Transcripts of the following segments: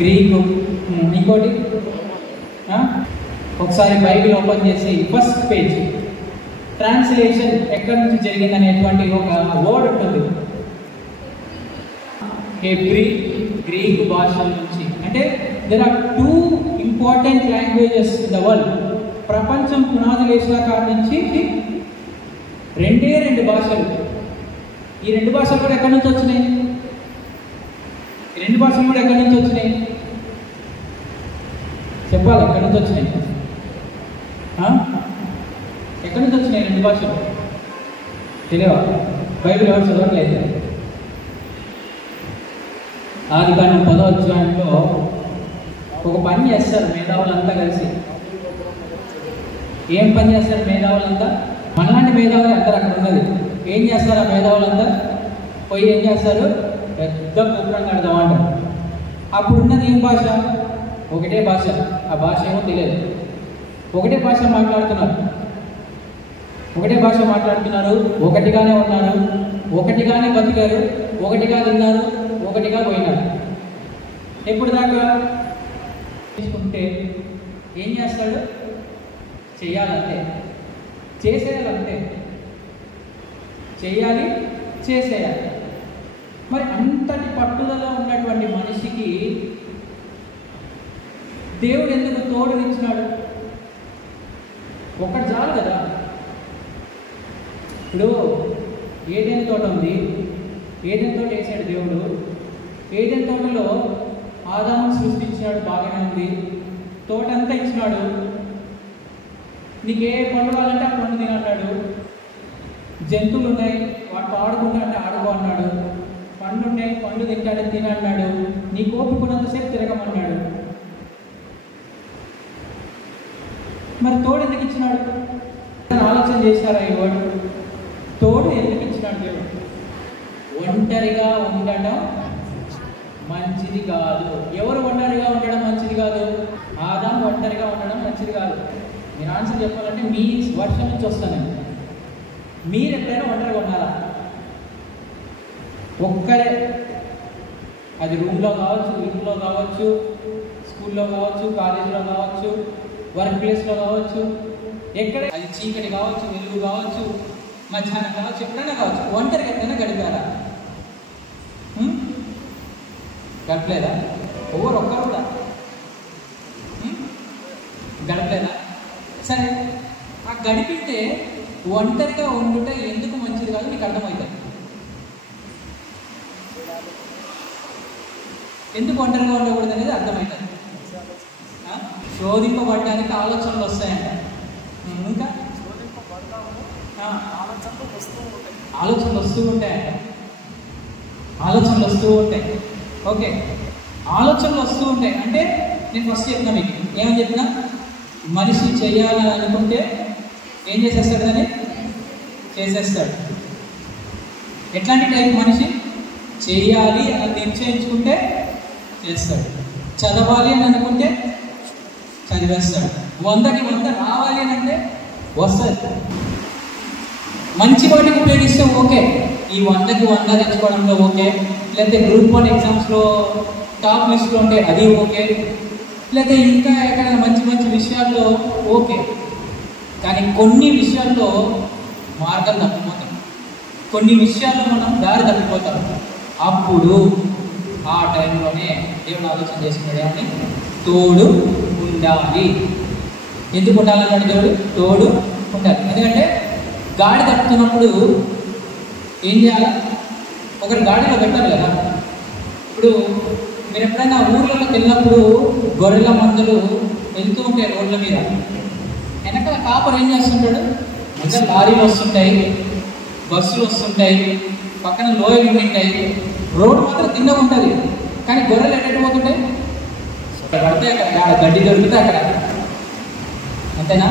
Greek, ఇంకోటి ఒకసారి Bible open చేసి ఫస్ట్ పేజ్ ట్రాన్స్లేషన్ ఎక్కడి నుంచి జరిగింది అనేటువంటి ఒక వర్డ్ ఉంటుంది. హెబ్రీ, గ్రీకు భాషల నుంచి. అంటే there are 2 important languages in the world. ప్రపంచం పునాది వేసిన కాడి నుంచి 2 భాషలు. ఈ 2 భాషలు కూడా ఎక్కడి నుంచి వచ్చినాయి? ఈ 2 భాషలు కూడా ఎక్కడి నుంచి వచ్చినాయి చెప్పాలి. ఎక్కడి నుంచి వచ్చినాయి? ఎక్కడి నుంచి వచ్చినాయి 2 భాషలు? తెలియవా? బైబిల్ ఎవరు చదవట్లేదు. ఆదికాండం 10వ అధ్యాయంలో ఒక పని చేస్తారు మేధావులంతా కలిసి. ఏం పని చేస్తారు మేధావులంతా? మనలాంటి మేధావులు అందరూ అక్కడ ఉన్నది. ఏం చేస్తారు ఆ మేధావులంతా? పోయి ఏం చేస్తారు? పెద్ద గోపురం కడదామంటారు. అప్పుడున్నది ఏం భాష? ఒకటే భాష. ఆ భాష ఏమో తెలియదు. ఒకటే భాష మాట్లాడుతున్నారు. ఒకటిగానే ఉన్నారు, ఒకటిగానే బతికారు, ఒకటిగా తిన్నారు, ఒకటిగా పోయినారు. ఎప్పుడు దాకా తీసుకుంటే ఏం చేస్తాడు? చెయ్యాలంటే, చేసేయాలంటే, చెయ్యాలి, చేసేయాలి. మరి అంతటి పట్టుదల ఉన్నటువంటి మనిషికి దేవుడు ఎందుకు తోడునిచ్చినాడు? ఒక్కటి చాలు కదా. ఇప్పుడు ఏదైనా తోట ఉంది, ఏదైనా తోట వేసాడు దేవుడు. ఏదైనా తోటలో ఆదామును సృష్టించినాడు, బాగానే ఉంది. తోట అంతా ఇచ్చినాడు. నీకు ఏ పండు కావాలంటే ఆ పండు తినన్నాడు. జంతువులు ఉన్నాయి, వాటితో ఆడుకుంటా అంటే ఆడుకో అన్నాడు. పండ్లు ఉన్నాయి, పండ్లు తింటాడని తినన్నాడు. నీ కోపుకున్నంతసేపు తిరగమన్నాడు. మరి తోడు ఎందుకు ఇచ్చినాడు? ఆలోచన చేశారా ఈ వర్డ్? తోడు ఎందుకు ఇచ్చినాడు దేవుడు? ఒంటరిగా ఉండడం మంచిది కాదు. ఎవరు ఒంటరిగా ఉండడం మంచిది కాదు? ఆదాము ఒంటరిగా ఉండడం మంచిది కాదు. మీరు ఆన్సర్ చెప్పాలంటే మీ వర్షం నుంచి వస్తానండి. మీరు ఎప్పుడైనా ఒంటరిగా ఉన్నారా? ఒక్కరే. అది రూమ్లో కావచ్చు, ఇంట్లో కావచ్చు, స్కూల్లో కావచ్చు, కాలేజీలో కావచ్చు, వర్క్ ప్లేస్లో కావచ్చు, ఎక్కడ, అది చీకటి కావచ్చు, వెలుగు కావచ్చు, మధ్యాహ్నం కావచ్చు, ఎప్పుడైనా కావచ్చు. ఒంటరిగా ఎప్పుడైనా గడిపారా? గడపలేదా? ఒక్కరు కూడా గడపలేదా? సరే, ఆ గడిపితే ఒంటరిగా ఉండుంటే ఎందుకు మంచిది కాదు నీకు అర్థమవుతుంది. ఎందుకు ఒంటరిగా ఉండకూడదు అనేది అర్థమవుతుంది. శోధింపబడడానికి ఆలోచనలు వస్తాయంట. ఇంకా ఆలోచనలు వస్తూ ఉంటాయి. ఓకే, ఆలోచనలు వస్తూ ఉంటాయి. అంటే నేను ఫస్ట్ చెప్పినా మీకు ఏమని చెప్పినా, మనిషి చేయాలని అనుకుంటే ఏం చేసేస్తాడు? అని చేసేస్తాడు. ఎట్లాంటి టైప్ మనిషి? చేయాలి అని నిశ్చయించుకుంటే చేస్తాడు. చదవాలి అని అనుకుంటే చదివేస్తాడు. 100కి 100 రావాలి అని అంటే వస్తుంది. మంచి వాటికి ఉపయోగిస్తే ఓకే, ఈ 100కి 100 తెచ్చుకోవడంలో ఓకే. లేకపోతే గ్రూప్ 1 ఎగ్జామ్స్లో టాప్ లిస్ట్లో ఉంటే అది ఓకే. లేకపోతే ఇంకా ఎక్కడైనా మంచి మంచి విషయాల్లో ఓకే. కానీ కొన్ని విషయాల్లో మార్గం తప్పిపోతాం, కొన్ని విషయాల్లో మనం దారి తప్పిపోతాం. అప్పుడు ఆ టైంలోనే దేవుడు ఆలోచన చేసుకున్నాడు అని తోడు ఉండాలి. ఎందుకు ఉండాలన్నాడు దేవుడు? తోడు ఉండాలి. ఎందుకంటే గాడి తప్పుతున్నప్పుడు ఏం చేయాలి? ఒకరు గాడిలో పెట్టాలి కదా. ఇప్పుడు మీరు ఎప్పుడైనా ఊర్లలోకి వెళ్ళినప్పుడు గొర్రెల మందలు వెళ్తూ ఉంటాయి రోడ్ల మీద. వెనకాల కాపర్ ఏం చేస్తుంటాడు? అంటే లారీలు వస్తుంటాయి, బస్సులు వస్తుంటాయి, పక్కన లోయలు ఉంటాయి, రోడ్డు మాత్రం తిన్నగా ఉంటుంది. కానీ గొర్రెలు ఎక్కడ పోతుంటాయి? పడితే అక్కడ గడ్డి దొరికితే అక్కడ. అంతేనా?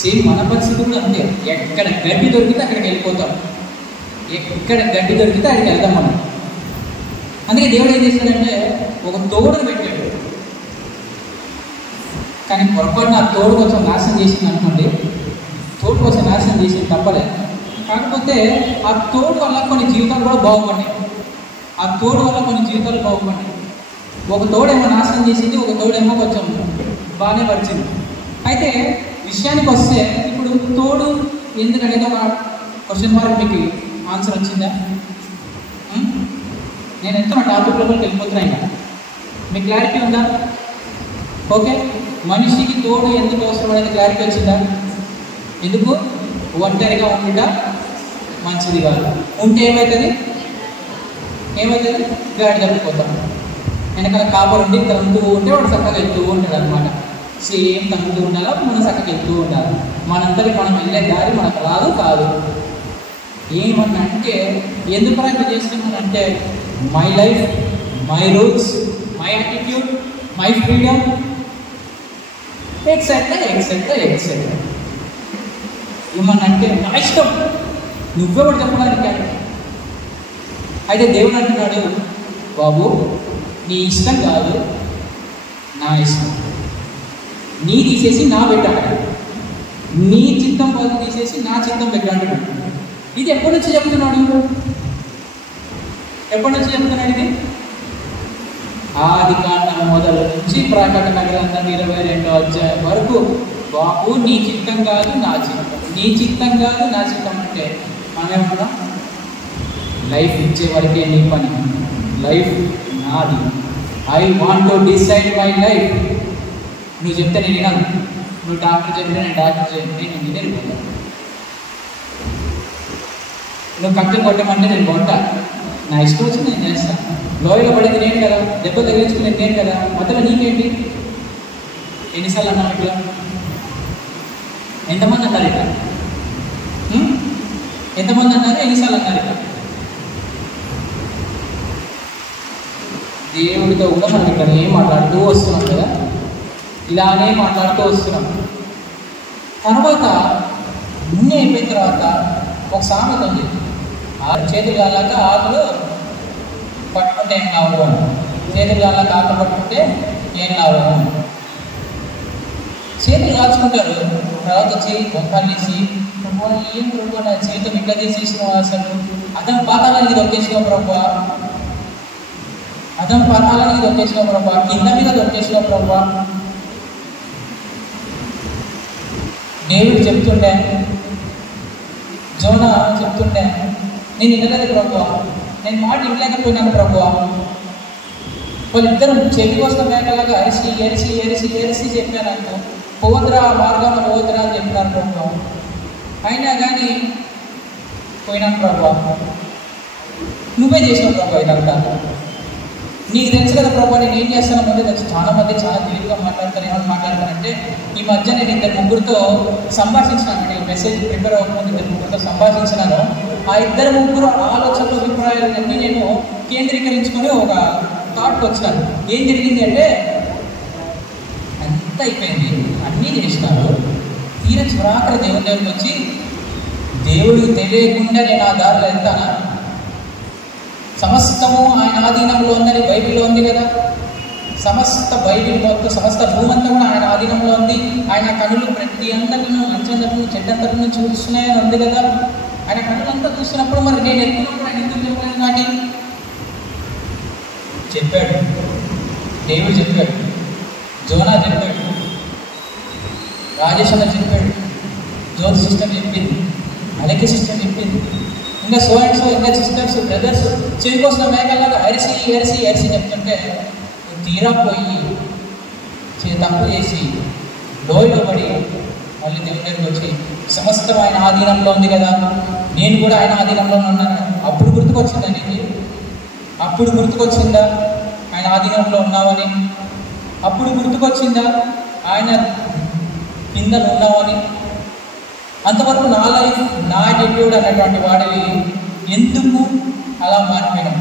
సేమ్ మన పరిస్థితి కూడా అంతే. ఎక్కడ గడ్డి దొరికితే అక్కడికి వెళ్ళిపోతాం, ఎక్కడ గడ్డి దొరికితే అక్కడికి వెళ్తాం మనం. అందుకే దేవుడు ఏం చేశాడంటే ఒక తోడును పెట్టాడు. కానీ పొరపాటున ఆ తోడు కోసం నాశనం చేసింది అనుకోండి. తోడు కోసం నాశనం చేసింది తప్పలేదు. కాకపోతే ఆ తోడు వల్ల కొన్ని జీవితాలు కూడా బాగుపడ్డాయి. ఆ తోడు వల్ల కొన్ని జీవితాలు బాగుపడ్డాయి. ఒక తోడేమో నాశనం చేసింది, ఒక తోడేమో కొంచెం బాగానే పరిచింది. అయితే విషయానికి వస్తే ఇప్పుడు తోడు ఎందుకనేది ఒక క్వశ్చన్ మార్క్ మీకు ఆన్సర్ వచ్చిందా? నేను ఎంత టాపిక్ లోపలికి వెళ్ళిపోతున్నాయి కదా, మీకు క్లారిటీ ఉందా? ఓకే, మనిషికి తోడు ఎందుకు అవసరం అనేది క్లారిటీ వచ్చిందా? ఎందుకు? ఒంటరిగా ఉండుట మంచిది కాదు. ఉంటే ఏమవుతుంది? గాడి తప్పిపోతాం. వెనకాల కాపర్ ఉండి తగ్గుతూ ఉంటే వాడు చక్కగా వెళ్తూ ఉంటాడు అనమాట. సేమ్ తగ్గుతూ ఉండాలి, మనం చక్కగా వెళ్తూ ఉండాలి. మనంతటి మనం వెళ్ళే దారి మనకు రాదు కాదు. ఏమన్నా అంటే ఎందుకు ప్రయత్నం చేస్తున్నానంటే my life, my rules, my attitude, my freedom, etcetera etcetera etcetera. ఏమన్నంటే నా ఇష్టం, నువ్వెవడు చెప్పడానికి. అయితే దేవుడు అంటున్నాడు, బాబు నీ ఇష్టం కాదు నా ఇష్టం, నీ తీసేసి నా పెట్టాడు, నీ చిత్తం పది తీసేసి నా చిత్తం పెట్టాడు. ఇది ఎప్పటి నుంచి చెప్తున్నాడు? ఇది ఆదికాండం మొదలు నుంచి ప్రకటన గ్రంథం 22వ అధ్యాయం వరకు, బాబు నీ చిత్తం కాదు నా చిత్తం, నీ చిత్తం కాదు నా చిత్తం అంటే మనమేమన్నా లైఫ్ ఇచ్చే వరకే నీ పని, లైఫ్ నాది. I want to decide my life. నువ్వు చెప్తే నేను వినాను, నువ్వు డాక్టర్ చెప్తే నేను డాక్టర్ చెప్తే నేను ఇంజనీర్ పోతాను, నువ్వు కట్టెలు కొట్టమంటే నేను కొంటా, నా ఇష్టం వచ్చి నేను చేస్తాను. లోయలో పడేది నేను కదా, దెబ్బ తగిలించుకునేది నేను కదా, మధ్యలో నీకేంటి? ఎన్నిసార్లు అన్నాను ఇట్లా? ఎంతమంది అన్నారు ఇట్లా? ఎంతమంది అన్నారు? ఎన్నిసార్లు అన్నారు ఇట్లా? దేవుడితో కూడా మనం ఇట్లానే మాట్లాడుతూ వస్తున్నాం కదా, ఇలానే మాట్లాడుతూ వస్తున్నాం. తర్వాత అన్నీ అయిపోయిన తర్వాత ఒక సామెత ఉంది, చేతులు కాలాక ఆకులు పట్టుకుంటే ఏం లాభం అని. చేతులు కాలాక ఆకులు పట్టుకుంటే ఏం లాభం అని. చేతులు కాల్చుకుంటారు, తర్వాత చేయి బొక్కలు తీసి ఏం ప్రభు నా చేతులు ఇట్లా తీసేసినావు, అసలు అదం పాతాలని దొక్కేసినావు ప్రభు, అదం పాతాలని దొక్కేసినావు ప్రభు, కింద మీద దొక్కేసినావు ప్రభు. దేవుడు చెప్తుండే, జోనా చెప్తుండే, నేను వినలేదు ప్రభు, నేను మాట వినలేకపోయినాను ప్రభు. వాళ్ళిద్దరు చెవి కోసం మేకలాగా అరిసి ఎరిసి ఎరిసి ఎరిసి చెప్పాను అనుకో, పోవద్రా మార్గంలో పోవద్రా అని చెప్పినాను ప్రభు. అయినా కానీ పోయినాను ప్రభు. నువ్వే చేసినావు ప్రభు ఇదంతా. నీకు తెలుసు కదా ప్రభు, నేను ఏం చేస్తాను ముందే తెలుసు. చాలా మంది చాలా తెలివిగా మాట్లాడతారు. ఏమని మాట్లాడతానంటే, ఈ మధ్య నేను 2-3 సంభాషించినాను. నేను మెసేజ్ ప్రిపేర్ అవ్వకుండా 2-3 సంభాషించినాను. ఆ 2-3 ఆలోచనలు అభిప్రాయాలన్నీ నేను కేంద్రీకరించుకొని ఒక థాట్కి వచ్చినాను. ఏం జరిగింది అంటే, అంతా అయిపోయింది, అన్నీ చేసినారు. తీర చివరాఖరి దేవుని దగ్గరికి వచ్చి, దేవుడికి తెలియకుండా నేను ఆ దారిలో వెళ్తానా? సమస్తము ఆయన ఆధీనంలో ఉందని బైబిల్లో ఉంది కదా. సమస్త బైబిల్ మొత్తం, సమస్త భూమంతా కూడా ఆయన ఆధీనంలో ఉంది. ఆయన కనులు ప్రతి అంతటను, మంచంతటను, చెడ్డంతటను చూస్తున్నాయని ఉంది కదా. ఆయన కనులంతా చూస్తున్నప్పుడు మరి నేను ఎత్తున్నప్పుడు ఆయన ఎందుకు చెప్పలేదు నాటి? చెప్పాడు, దేవుడు చెప్పాడు, జోనా చెప్పాడు, రాజేష్ అన్న చెప్పాడు, జ్యోతి సిస్టర్ చెప్పింది, అలకి సిస్టర్ చెప్పింది, ఇంకా సో అండ్ సో ఇంకా సిస్టర్స్ బ్రదర్స్ చెవి కోసం మేకల్లాగా అరిసి అరిసి అరిసి చెప్తుంటే తీరా పోయి తప్పు చేసి లోయలో పడి మళ్ళీ దేవుని దగ్గరికి వచ్చి, సమస్తం ఆయన ఆధీనంలో ఉంది కదా, నేను కూడా ఆయన ఆధీనంలో ఉన్నాను. అప్పుడు గుర్తుకొచ్చిందా నీకు? అప్పుడు గుర్తుకొచ్చిందా ఆయన ఆధీనంలో ఉన్నావని? అప్పుడు గుర్తుకొచ్చిందా ఆయన కింద ఉన్నావని? అంతవరకు నా లైఫ్, నా యాటిట్యూడ్ అన్నటువంటి వాడివి ఎందుకు అలా మారిపోయాం?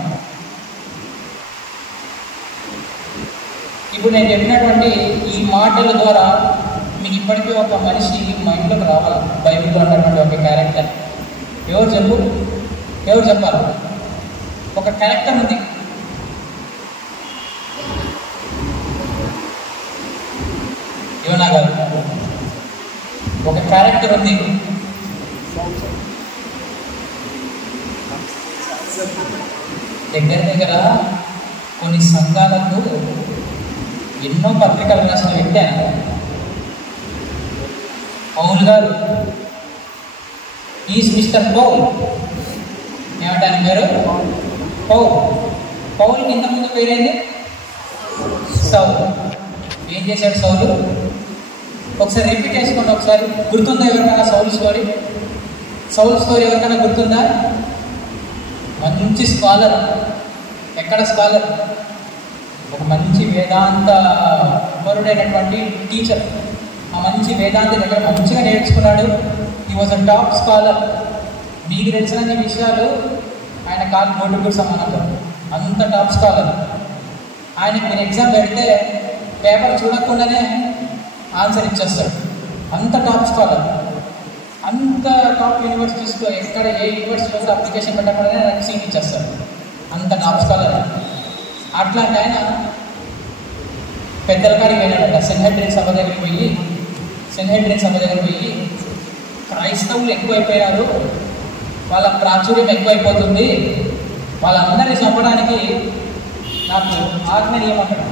ఇప్పుడు నేను చెప్పినటువంటి ఈ మాటల ద్వారా మీకు ఇప్పటికీ ఒక మనిషి మైండ్లోకి రావాలి. బైబిల్లో ఉన్నటువంటి ఒక క్యారెక్టర్ ఎవరు చెప్పు? ఎవరు చెప్పాలి? ఒక క్యారెక్టర్ ఉంది. యోనా గారు, ఒక క్యారెక్టర్ ఉంది. దగ్గర దగ్గర కొన్ని సంఘాలకు ఎన్నో పత్రికలు రాసిన వ్యక్తి ఆయన. పౌల్ గారు ఈజ్ మిస్టర్ పౌల్. ఏమంటారు పేరు? పౌల్. పౌల్కి ఇంతకుముందు పేరేంటి? సౌలు. ఏం చేశాడు సౌలు? ఒకసారి రిపీట్ చేసుకోండి. ఒకసారి గుర్తుందా ఎవరికైనా సౌలు స్టోరీ? సౌలు స్టోరీ ఎవరికైనా గుర్తుందా? మంచి స్కాలర్. ఎక్కడ స్కాలర్? ఒక మంచి వేదాంత అమరుడైనటువంటి టీచర్. ఆ మంచి వేదాంత దగ్గర మంచిగా నేర్చుకున్నాడు. He was a top scholar. మీకు తెలిసిన విషయాలు ఆయన కాలు గోటుకు సమానంగా, అంత టాప్ స్కాలర్. ఆయనకి మీరు ఎగ్జామ్ పెడితే పేపర్ చూడకుండానే ఆన్సర్ ఇచ్చేస్తాడు. అంత టాప్ స్కాలర్. అంత టాప్ యూనివర్సిటీస్లో ఎక్కడ ఏ యూనివర్సిటీలో కూడా అప్లికేషన్ పెట్టకుండానే ఆయనకు సీట్ ఇచ్చేస్తాడు. అంత టాప్ స్కాలర్. అట్లాంటి ఆయన పెద్దల కాడికి పోయినాడట. సెన్హెడ్రిన్ సభ దగ్గరికి పోయి క్రైస్తవులు ఎక్కువైపోయారు, వాళ్ళ ప్రాచుర్యం ఎక్కువైపోతుంది, వాళ్ళందరినీ చంపడానికి నాకు ఆజ్ఞ నియమంటాడు.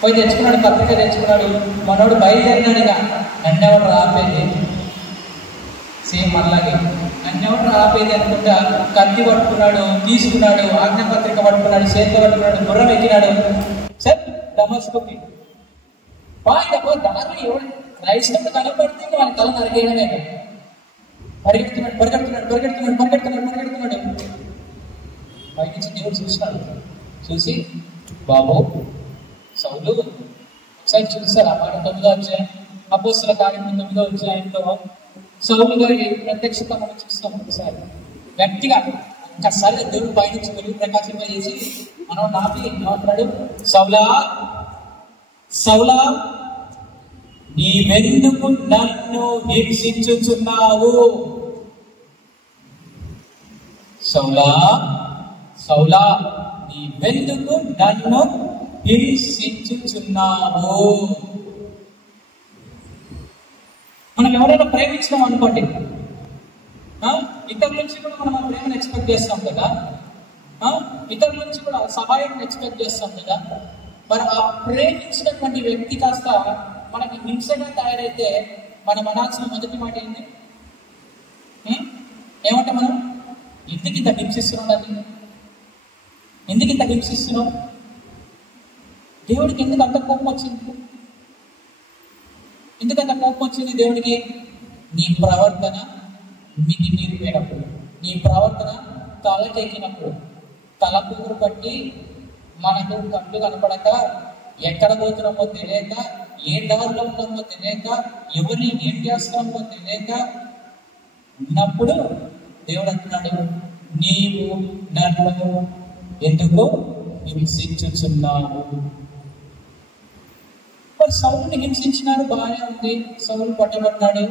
పోయి తెచ్చుకున్నాడు, పత్రిక తెచ్చుకున్నాడు. మనోడు బయలుదేరినాడు. ఇక నన్నెవడు ఆపేది? సేమ్ అలాగే నన్నెవడు ఆపేది అనుకుంటా కత్తి పట్టుకున్నాడు, తీసుకున్నాడు, ఆజ్ఞాపత్రిక పట్టుకున్నాడు, చేతిలో పట్టుకున్నాడు, గుర్రం ఎక్కినాడు. సార్ దమస్కుకి దారిలో ఎవరు క్రైస్తవుడు కనపడితే వాళ్ళ తల నరికేయడమే. పరిగెడుతున్నాడు. పైనుంచి దేవుడు చూసినాడు. చూసి, బాబు సౌలు ఒకసారి చూసారు. ఆ మాట 9వ అధ్యాయం అపోస్తల కార్యం 9వ అధ్యాయంలో సౌలు గారి ప్రత్యక్షత మనం చూస్తాం. ఒకసారి గట్టిగా ఒక్కసారి దేవుడు పైనుంచి వెలుగు ప్రకాశింపజేసి మనం నాపి ఏమంటున్నాడు? సౌలా సౌలా, నీవెందుకు నన్ను హింసించుచున్నావు? సౌలా సౌలా, నీవెందుకు నన్ను హింసించుచున్నావు? మనం ఎవరైనా ప్రేమించినాం అనుకోండి, ఇతరుల నుంచి కూడా మనం ఆ ప్రేమను ఎక్స్పెక్ట్ చేస్తాం కదా. ఇతరుల నుంచి కూడా సహాయం ఎక్స్పెక్ట్ చేస్తాం కదా. మరి ఆ ప్రేమించినటువంటి వ్యక్తి కాస్త మనకి హింసగా తయారైతే మనం అనాల్సిన మొదటి మాట ఏంటి? ఏమంటే మనం ఎందుకు ఇంత హింసిస్తున్నాం? ఎందుకు ఇంత హింసిస్తున్నాం? దేవుడికి ఎందుకు అంత కోపం వచ్చింది? ఎందుకంత కోపం వచ్చింది దేవుడికి? నీ ప్రవర్తన మితిమీరిపోయినప్పుడు, నీ ప్రవర్తన తలకెక్కినప్పుడు, తలకూరు బట్టి మనకు కళ్ళు కనపడక, ఎక్కడ పోతున్నామో తెలియక, ఏ దారిలో ఉన్నామో తెలియక, ఎవరిని ఏం చేస్తామో తెలియక ఉన్నప్పుడు దేవుడు అంటున్నాడు, నీవు నన్ను ఎందుకు హింసించుచున్నావు? మరి సౌలుని హింసించినాడు, బాగానే ఉంది. సౌలు పట్టబడ్డాడు,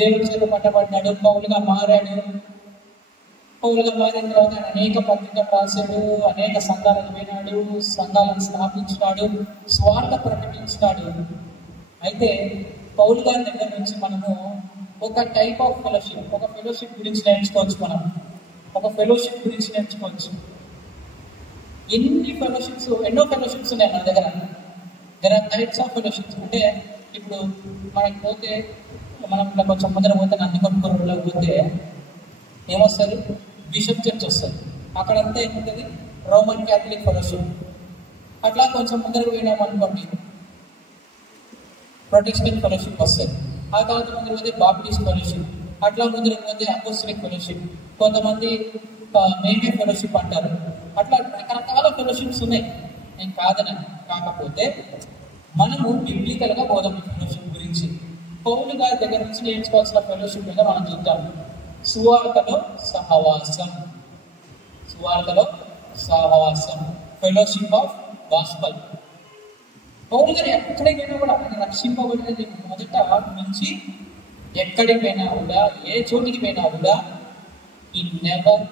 దేవుడి చేత పట్టబడ్డాడు, పౌలుగా మారాడు. పౌలుగా మారిన తర్వాత అనేక పత్రికలు రాశాడు, అనేక సంఘాలకు పోయినాడు, సంఘాలను స్థాపించినాడు, స్వార్థ ప్రకటించినాడు. అయితే పౌలు గారి దగ్గర నుంచి మనము ఒక టైప్ ఆఫ్ ఫెలోషిప్, ఒక ఫెలోషిప్ గురించి నేర్చుకోవచ్చు. మనం ఒక ఫెలోషిప్ గురించి నేర్చుకోవచ్చు. ఎన్నో ఫెలోషిప్స్ ఉన్నాయి మన దగ్గర. There are types of fellowships. అంటే ఇప్పుడు మనకి పోతే, మనం ఇట్లా కొంచెం ముందర పోతే నందికొట్కూరులో పోతే ఏమొస్తుంది? బిషప్ చర్చ్ వస్తుంది. అక్కడంతా ఏముంటుంది? Roman Catholic fellowship. అట్లా కొంచెం ముందరకు పోయినాం అనుకోండి, ప్రొటెస్టెంట్ ఫెలోషిప్ వస్తుంది. ఆ తర్వాత ముందర పోతే బాప్టిస్ట్ ఫెలోషిప్. అట్లా ముందరకు పోతే అపోస్టలిక్ ఫెలోషిప్. కొంతమంది మేమే ఫెలోషిప్ అంటారు. అట్లా రకరకాల ఫెలోషిప్స్ ఉన్నాయి. నేను కాదని, కాకపోతే మనము బిబ్లికల్గా బోధన ఫెలోషిప్ గురించి పౌలు గారి దగ్గర నుంచి నేర్చుకోవాల్సిన ఫెలోషిప్ మీద మనం చూద్దాం. సువార్తలో సహవాసం. సువార్తలో సహవాసం, ఫెలోషిప్ ఆఫ్ గాస్పల్. పౌలు గారు ఎక్కడికి పోయినా కూడా ఆయన రక్షింపబడినది మొదట నుంచి ఎక్కడికి పోయినా కూడా, ఏ చోటికి పోయినా కూడా ఈ నెవర్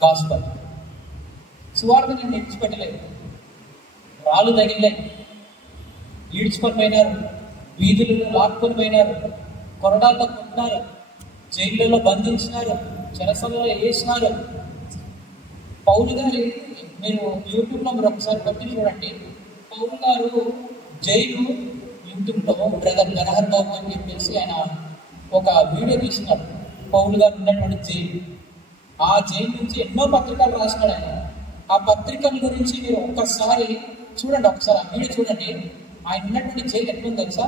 గాస్పల్. సువార్త నేను విడిచిపెట్టలేదు. రాళ్ళు తగిలేదు, ఈడ్చుకొని పోయినారు, వీధులలో లాక్కొని పోయినారు, కొరడాల్లో కొట్టినారు, జైళ్ళలో బంధించినారు, చెరసలలో వేసినారు, పౌలు గారి మీరు యూట్యూబ్లో మీరు ఒకసారి కొట్టి చూడండి. పౌలు గారు జైలు యూట్యూబ్లో బ్రదర్ గణహర్ బాబు అని చెప్పేసి ఆయన ఒక వీడియో తీసినాడు. పౌలు గారు ఉన్నటువంటి జైలు, ఆ జైలు నుంచి ఎన్నో పత్రికలు రాసినాడు ఆయన. ఆ పత్రికల గురించి మీరు ఒక్కసారి చూడండి, ఒకసారి ఆ వీడియో చూడండి. ఆయన ఉన్నటువంటి జైలు ఎట్లుంది తెలుసా?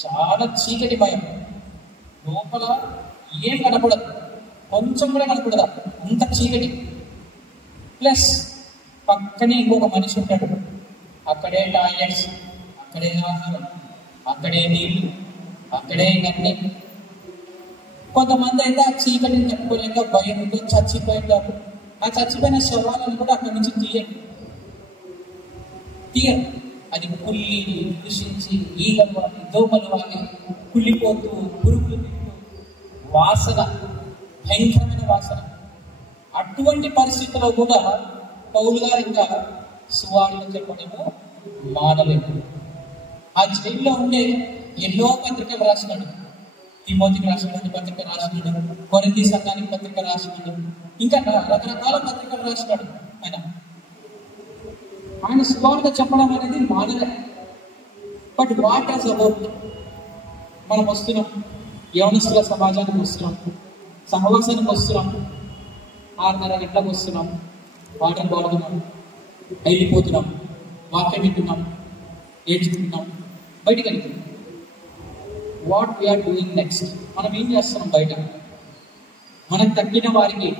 చాలా చీకటి భయం, లోపల ఏం కనపడదు, కొంచెం కూడా కనపడదా, అంత చీకటి. ప్లస్ పక్కనే ఇంకొక మనిషి ఉంటాడు, అక్కడే టాయిలెట్స్, అక్కడే ఆహారం, అక్కడే నీళ్ళు, అక్కడే ఇవన్నీ. కొంతమంది అయితే ఆ చీకటిని తట్టుకోలేక భయంతో చచ్చిపోయింటారు. ఆ చచ్చిపోయిన శవాలను కూడా అక్కడి నుంచి తీయరు. అది కుళ్ళి దూషించి ఈగలు వాలి, దోమలు వాలి, కుళ్ళిపోతూ పురుగులు తింటూ వాసన, భయంకరమైన వాసన. అటువంటి పరిస్థితుల్లో కూడా పౌలు గారు ఇంకా సువార్త చెప్పడము మానలేదు. ఆ జైల్లో ఉండే ఎన్నో పత్రికలు రాసినాడు. తిమోతికి రాసినాడు పత్రిక రాసినాడు, కొరింథీ సంఘానికి పత్రిక రాసినాడు, ఇంకా రకరకాల పత్రికలు రాసినాడు. ఆయన సువార్త చెప్పడం అనేది మానలే. బట్ వాట్ ఈస్ అబౌట్ మనం వస్తున్నాం, యవనస్తుల సమాజానికి వస్తున్నాం, సహవాసానికి వస్తున్నాం, 6:30 గంటలకు వస్తున్నాం, పాటలు పాడుతున్నాం, వెళ్ళిపోతున్నాం, వాక్యం వింటున్నాం, నేర్చుకుంటున్నాం, బయటికి వెళ్తున్నాం. What we are doing next? మనం ఏం చేస్తున్నాం బయట? మనకు తగ్గిన వారికి,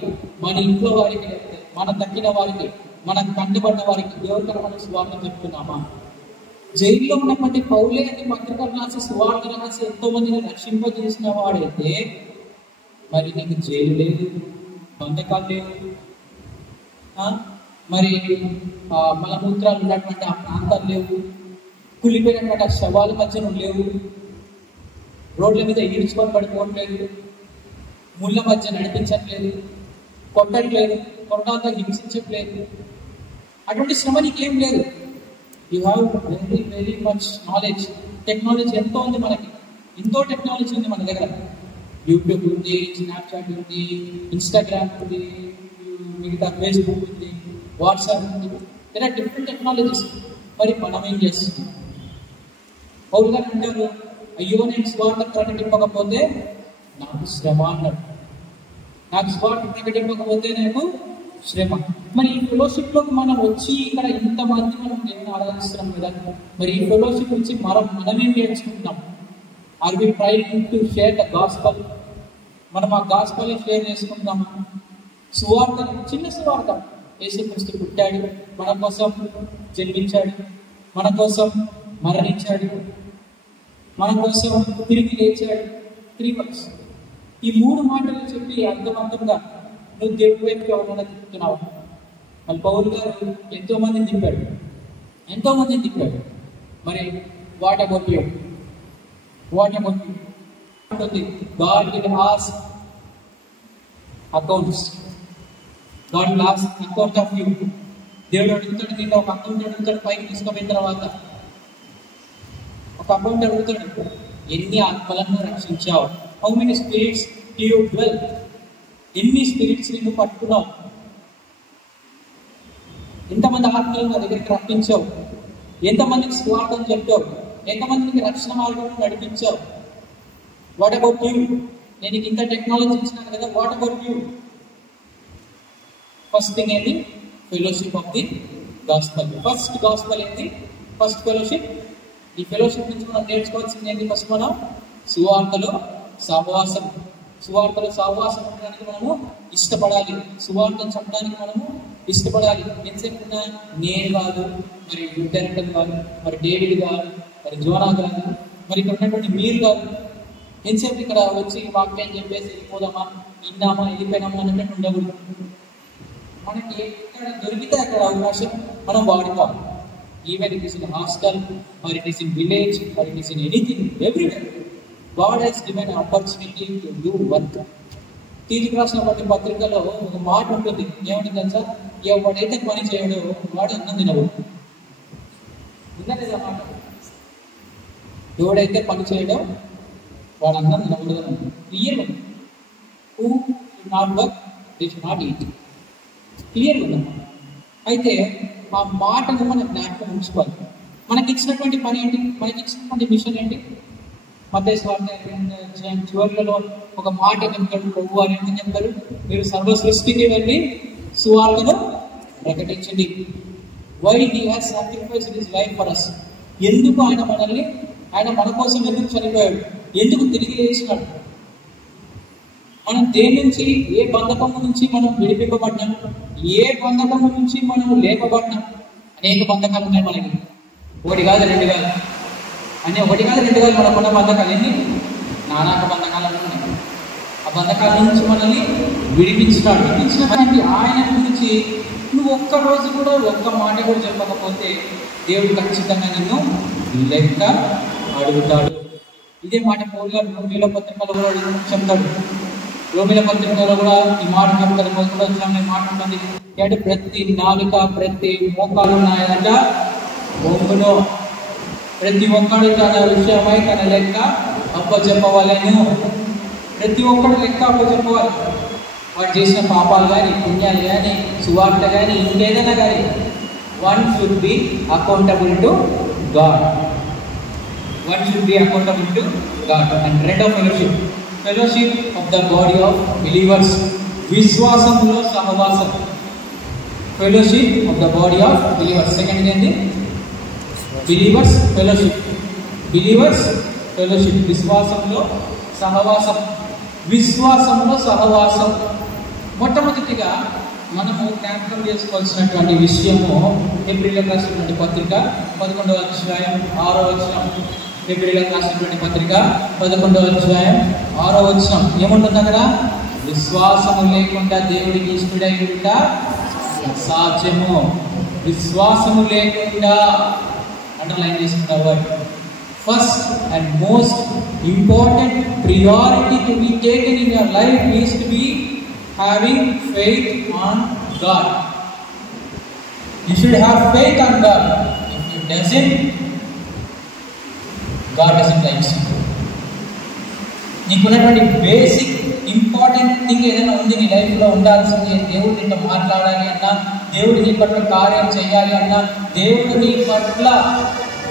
మన ఇంట్లో వారికి, మన తగ్గిన వారికి, మనకు కంటబడిన వారికి దేవుడికరమైన సువార్త చెప్తున్నామా? జైల్లో ఉన్నటువంటి పౌలే అని పత్రికలు రాసి సువార్త రాసి ఎంతో మందిని రక్షింపజేసిన వాడైతే మరి నీకు జైలు లేదు, బంధకాలు లేవు, మరి మలమూత్రాలు ఉన్నటువంటి ఆ ప్రాంతాలు లేవు, కులిపోయినటువంటి ఆ శవాల మధ్యన లేవు, రోడ్ల మీద ఈడ్చుకొని పడిపోవట్లేదు, ముళ్ళ మధ్య నడిపించట్లేదు, కొట్టట్లేదు, కొరడాలతో హింసించట్లేదు. అటువంటి శ్రమ నీకేం లేదు. You have very very much knowledge. Technology ఎంతో ఉంది మనకి, ఎంతో టెక్నాలజీ ఉంది మన దగ్గర. యూట్యూబ్ ఉంది, స్నాప్చాట్ ఉంది, ఇన్స్టాగ్రామ్ ఉంది, మిగతా ఫేస్బుక్ ఉంది, వాట్సాప్ ఉంది. ఇలా డిఫరెంట్ టెక్నాలజీస్. మరి మనం ఏం చేస్తున్నాం? పౌలు గారు అంటారు, అయ్యో నేను స్వార్థ ప్రకటింపకపోతే నాకు శ్రమ అన్నాడు. నాకు స్వార్థ ప్రకటింపకపోతే నాకు శ్రమ. మరి ఈ ఫెలోషిప్లోకి మనం వచ్చి ఇక్కడ ఇంతమంది మనం దేవుని ఆరాధిస్తున్నాం కదా, మరి ఈ ఫెలోషిప్ నుంచి మనమేం నేర్చుకుంటున్నాం? Are we trying to share the gospel? మనం ఆ గాస్పల్ షేర్ చేసుకుంటామా? సువార్త, చిన్న సువార్త, యేసుక్రీస్తు పుట్టాడు, మన కోసం జన్మించాడు, మన కోసం మరణించాడు, మన కోసం తిరిగి లేచాడు, 3 months. ఈ 3 మాటలు చెప్పి అర్థవంతంగా నువ్వు దేవుడి వైపు ఎవరైనా తిప్పుతున్నావు. మళ్ళీ పౌలు గారు ఎంతో మందిని తిప్పాడు. మరి వాట్ అబౌట్ యూ? ఉంటుంది God will ask accounts. God will ask account of you. దేవుడు అడుగుతాడు, నిన్న ఒక అకౌంట్ అడుగుతాడు. పైకి తీసుకుపోయిన తర్వాత ఒక అకౌంట్ అడుగుతాడు, ఎన్ని ఆత్మలను రక్షించావు? How many spirits do you dwell? ఎన్ని స్పిరిట్స్ నువ్వు పట్టుకున్నావు? ఎంతమంది ఆత్మలను నా దగ్గరికి రప్పించావు? ఎంతమందికి స్వార్థం చెప్పావు? ఎంతమందికి రక్షణ మార్గంలో నడిపించావు? What about you? నేను ఇంత టెక్నాలజీ ఇచ్చినాను కదా, what about you? First thing ఏంటి? Fellowship of the gospel. First gospel ఏంటి? First fellowship. ఈ ఫెలోషిప్ నుంచి మనం నేర్చుకోవాల్సింది ఏంటి? ఫస్ట్ మనం సువార్తలో సహవాసం ఉండడానికి మనము ఇష్టపడాలి. సువార్తను చెప్పడానికి మనము ఇష్టపడాలి. ఎంతసేపు నేను కాదు, మరి యుద్ధరెంటన్ కాదు, మరి డేవిడ్ కాదు, మరి జోనా కాదు, మరి ఇక్కడ ఉన్నటువంటి మీరు కాదు. ఎంతసేపు ఇక్కడ వచ్చి వాక్యం చెప్పేసి వెళ్ళిపోదామా, విన్నామా, వెళ్ళిపోయినామా అన్నట్టు ఉండకూడదు. మనకి ఎక్కడ దొరికితే అక్కడ అవకాశం మనం వాడుకోవాలి. Even it is in hostel, or it is in village, or it is in anything, everywhere. God has given an opportunity to do work. తీర్పు రాసినటువంటి పత్రికలో ఒక మాట ఉంటుంది, ఏమంటే తెలుసా? ఎవడైతే పని చేయడో వాడు అన్నం తినవు. విన్నలేదా మాట? ఎవడైతే పని చేయడో వాడు అన్నం తినకూడదు. Clear. Who should not work, they should not eat. క్లియర్గా ఉందన్నమాట. అయితే ఆ మాటను మనం జ్ఞాపకం ఉంచుకోవాలి. మనకి ఇచ్చినటువంటి పని ఏంటి? మనకి ఇచ్చినటువంటి మిషన్ ఏంటి? మత్తయి సువార్త 22వ అధ్యాయం చివరిలో ఒక మాట చెప్తాడు ప్రభు అని ఏమని చెప్తారు? మీరు సర్వ సృష్టికి వెళ్ళి సువార్తను ప్రకటించండి. Why he has sacrificed his life for us. ఎందుకు ఆయన మన కోసం ఎందుకు చనిపోయాడు? ఎందుకు తిరిగి లేచినాడు? మనం దేని నుంచి, ఏ బంధకము నుంచి మనం విడిపింపబడ్డాం? ఏ బంధకము నుంచి మనం లేపబడ్డాం? అనేక బంధకాలు ఉన్నాయి మనకి. ఒకటి కాదు, రెండు కాదు. మనకున్న బంధకాలు ఎన్ని? నానాక బంధకాలు ఉన్నాయి. ఆ బంధకాల నుంచి మనల్ని విడిపించినటువంటి ఆయన గురించి నువ్వు ఒక్క రోజు కూడా ఒక్క మాట కూడా చెప్పకపోతే దేవుడు ఖచ్చితంగా నిన్ను లెక్క అడుగుతాడు. ఇదే మాట పౌలు గారు రోమీయుల పత్రికలో కూడా చెప్తాడు. రోమీయుల పత్రికలో కూడా ఈ మాట చెప్తాడు. మొదటి మాట ఉంటుంది, అంటే ప్రతి నాలుక, ప్రతి మోకాలు ఉన్నాయంట ఒంగును, ప్రతి ఒక్కడు తన విషయమై తన లెక్క అప్పచెప్పవలెను. ప్రతి ఒక్కడు లెక్క అప్పచెప్పవాలి. వాడు చేసిన పాపాలు కానీ, పుణ్యాలు కానీ, సువార్త కానీ, ఇంకేదైనా కానీ. One should be accountable to God. And రెండో fellowship of the body of believers. విశ్వాసంలో సహవాసం. Fellowship of the body of believers. Second ఏంటి? Believers fellowship. విశ్వాసంలో సహవాసం. మొట్టమొదటిగా మనము జ్ఞాపకం చేసుకోవాల్సినటువంటి విషయము ఏప్రిల్కి రాసినటువంటి పత్రిక 11వ అధ్యాయం 6వ వచనం. ఏప్రిల్కి రాసినటువంటి పత్రిక 11వ అధ్యాయం 6వ వచనం ఏముంటుంది అక్కడ? విశ్వాసము లేకుండా దేవుడికి ఇష్టడై ఉంట అసాధ్యము. విశ్వాసము లేకుండా అండర్లైన్ చేసుకున్నారు. First and most important priority to be taken in your life is to be having faith on God. You should have faith on God. If you doesn't, God doesn't like you. నీకున్నటువంటి basic important thing ఏదైనా ఉంది నీ లైఫ్లో ఉండాల్సింది. దేవుడు నీతో మాట్లాడాలి అన్నా, దేవుడు నీ పట్ల కార్యం చేయాలి అన్నా, దేవుడు నీ పట్ల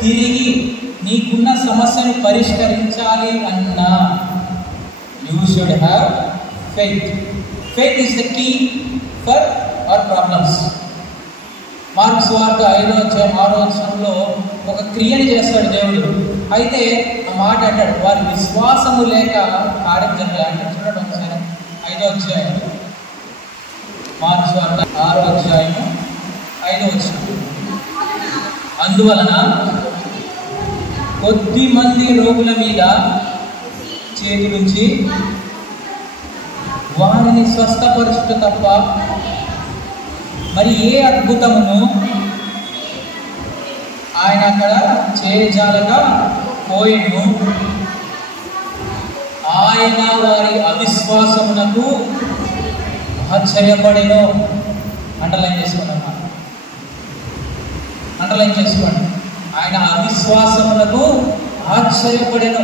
తిరిగి నీకున్న సమస్యను పరిష్కరించాలి అన్నా, you should have faith. Faith is the key for our problems. Mark's వార్త 5వ అధ్యాయం 6వ వచనంలో ఒక క్రియని చేస్తాడు దేవుడు. అయితే ఆ మాట అంటాడు, వారి విశ్వాసము లేక కార్యం జరగాలి అంటే. చూడండి ఒకసారి 5వ అధ్యాయం మార్క్స్ వార్త 6వ అధ్యాయం 5వ వచనం. అందువలన కొద్ది మంది రోగుల మీద చేతులుంచి వారిని స్వస్థపరచుట తప్ప మరి ఏ అద్భుతమును ఆయన అక్కడ చేయజాలగా పోయెను. ఆయన వారి అవిశ్వాసమునకు ఆశ్చర్యపడెను. అండర్లైన్ చేసుకోండి. ఆయన అవిశ్వాసములకు ఆశ్చర్యపడెను.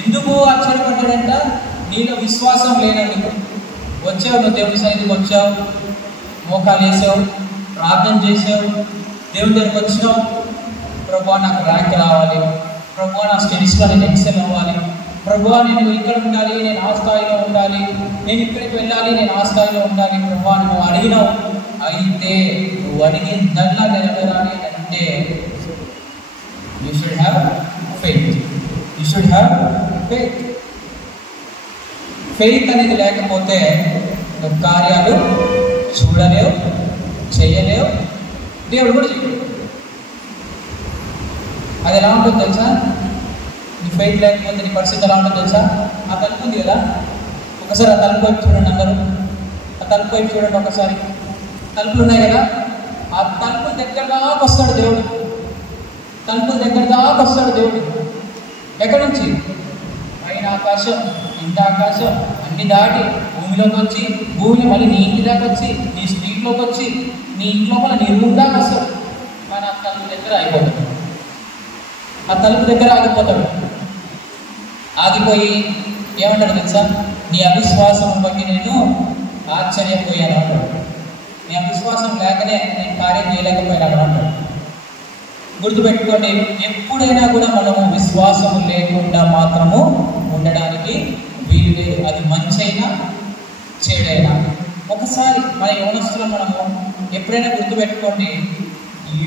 ఎందుకు ఆశ్చర్యపడ్డాడంట? నీలో విశ్వాసం లేనందుకు. వచ్చావు, నువ్వు దేవుని సన్నిధికి వచ్చావు, మోకాలు వేసావు, ప్రార్థన చేసావు, దేవుని దగ్గరికి వచ్చినావు. ప్రభువా నాకు ర్యాంక్ రావాలి, ప్రభువా నా స్టడీస్లో నేను ఎక్సెల్ అవ్వాలి, ప్రభువా నేను ఇక్కడ ఉండాలి, నేను ఆ స్థాయిలో ఉండాలి, నేను ఇక్కడికి వెళ్ళాలి, నేను ఆ స్థాయిలో ఉండాలి. ప్రభువా నువ్వు అడిగినావు. అయితే నువ్వు అడిగిందల్లా నెరవేరాలి అంటే you should have faith. Faith అనేది లేకపోతే నువ్వు కార్యాలు చూడలేవు, చేయలేవు, దేవుడు కూడా చేయలేవు. అది ఎలా ఉంటుందో తెలుసా? నీ ఫెయిత్ లేకపోతే నీ పరిస్థితి ఎలా ఉంటుందో తెలుసా? ఆ తలుపు ఉంది కదా, ఒకసారి ఆ తలుపు వైపు చూడండి. అందరూ ఆ తలుపు వైపు చూడండి ఒకసారి. తలుపులు ఉన్నాయి కదా, ఆ తలుపు దగ్గర దాకా వస్తాడు దేవుడు. ఎక్కడి నుంచి? పైన ఆకాశం, ఇంత ఆకాశం అన్ని దాటి భూమిలోకి వచ్చి, భూమిలో మళ్ళీ నీ ఇంటి దాకా వచ్చి, నీ స్ట్రీట్లోకి వచ్చి, నీ ఇంట్లో నీ రూమ్ దాకా వస్తాడు. కానీ ఆ తలుపు దగ్గర ఆగిపోతాడు. ఆగిపోయి ఏమంటాడు తెలుసా? నీ అవిశ్వాసం బట్టి నేను ఆశ్చర్యపోయాను అంటాడు. నీ విశ్వాసం లేకనే నేను కార్యం చేయలేకపోయినాను అంటాడు. గుర్తుపెట్టుకోండి, ఎప్పుడైనా కూడా మనము విశ్వాసము లేకుండా మాత్రము ఉండడానికి వీలు లేదు. అది మంచైనా చెడైనా. ఒకసారి మన యోనస్తులో మనము ఎప్పుడైనా గుర్తుపెట్టుకోండి,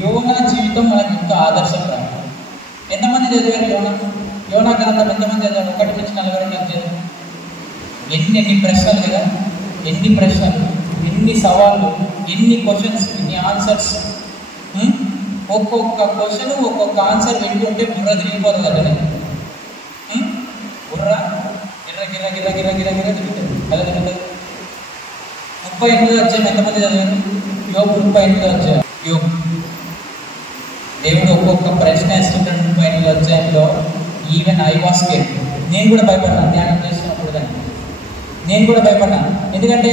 యోనా జీవితం మనకు ఎంతో ఆదర్శప్రాయం. ఎంతమంది చదివారు యోనా గ్రంథం ఎంతమంది చదివారు? 1 నుంచి 4 వరకు చదివారు. ఎన్ని ప్రశ్నలు కదా, ఎన్ని ప్రశ్నలు, ఎన్ని సవాళ్ళు, ఎన్ని క్వశ్చన్స్, ఎన్ని ఆన్సర్స్. ఒక్కొక్క క్వశ్చన్ ఒక్కొక్క ఆన్సర్ పెట్టుకుంటే బుర్ర తిరిగిపోతుంది కదా. బుర్ర గిర్ర గిర్ర గిర్ర గిర్ర గిర్ర గిర్ర తిరుగుతుంది కదా, తిరుగుతుంది. 38వ అధ్యాయం ఎంతమంది చదివారు? యోబు 38వ అధ్యాయం. యోబు దేవుడు ఒక్కొక్క ప్రశ్న వేస్తుంటాడు 38వ అధ్యాయంలో. Even I was scared. నేను కూడా భయపడ్డాను ధ్యానం చేస్తున్నప్పుడు. దాన్ని నేను కూడా భయపడ్డాను. ఎందుకంటే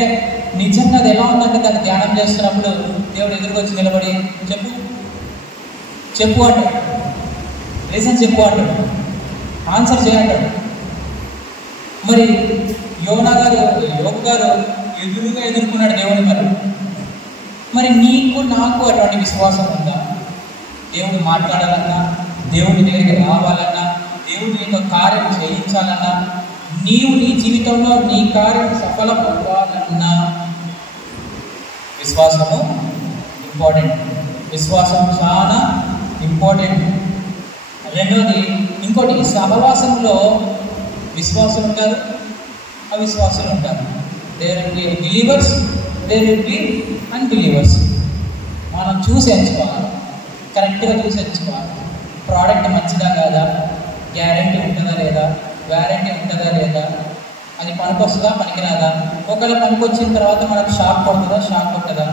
నిజంగా అది ఎలా ఉందంటే, దాన్ని ధ్యానం చేస్తున్నప్పుడు దేవుడు ఎదురుకొచ్చి నిలబడి చెప్పు చెప్పు అంటాడు, రీజన్ చెప్పు అంటాడు, ఆన్సర్ చేయంటాడు. మరి యోబు గారు ఎదుర్కొన్నాడు దేవుని. మరి నీకు నాకు అటువంటి విశ్వాసం ఉందా? దేవుడు మాట్లాడాలన్నా, దేవుడి దగ్గరికి రావాలన్నా, దేవుడు నీతో కార్యం చేయించాలన్నా, నీవు నీ జీవితంలో నీ కార్యం సఫలమవ్వాలన్నా విశ్వాసము ఇంపార్టెంట్. విశ్వాసం చాలా ఇంపార్టెంట్. రెండవది ఇంకోటి, సహవాసంలో విశ్వాసులు ఉంటారు, అవిశ్వాసులు ఉంటారు. There will be believers, there will be unbelievers. మనం చూసి ఎంచుకోవాలి, కరెక్ట్గా చూసి ఎంచుకోవాలి. ప్రోడక్ట్ మంచిదా కాదా, గ్యారంటీ ఉంటుందా లేదా, వ్యారంటీ ఉంటుందా లేదా, అది పనికొస్తుందా పనికిరాదా, ఒకవేళ పనికొచ్చిన తర్వాత మనకు షాక్ కొడుతుందా షాక్ కొట్టదా,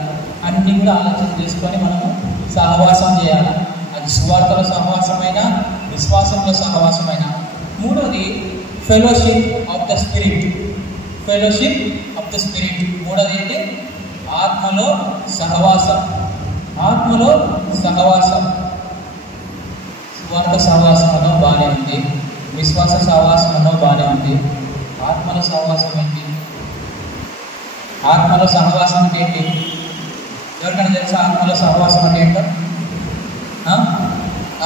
అన్నీ కూడా ఆలోచన చేసుకొని మనము సహవాసం చేయాలి. అది సువార్తలో సహవాసమైనా, విశ్వాసంలో సహవాసమైనా. మూడోది fellowship of the spirit. Fellowship of the spirit. మూడోది ఏంటి? ఆత్మలో సహవాసం. ఆత్మలో సహవాసం. సువార్త సహవాసం అనో బాగానే ఉంది, విశ్వాస సహవాసం అనో బాగానే ఉంది. ఆత్మలో సహవాసం ఏంటి? ఆత్మలో సహవాసం అంటే ఏంటి? ఎవరికైనా తెలుసా ఆత్మలో సహవాసం అంటే ఏంటో?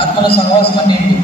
ఆత్మలో సహవాసం అంటే ఏంటి?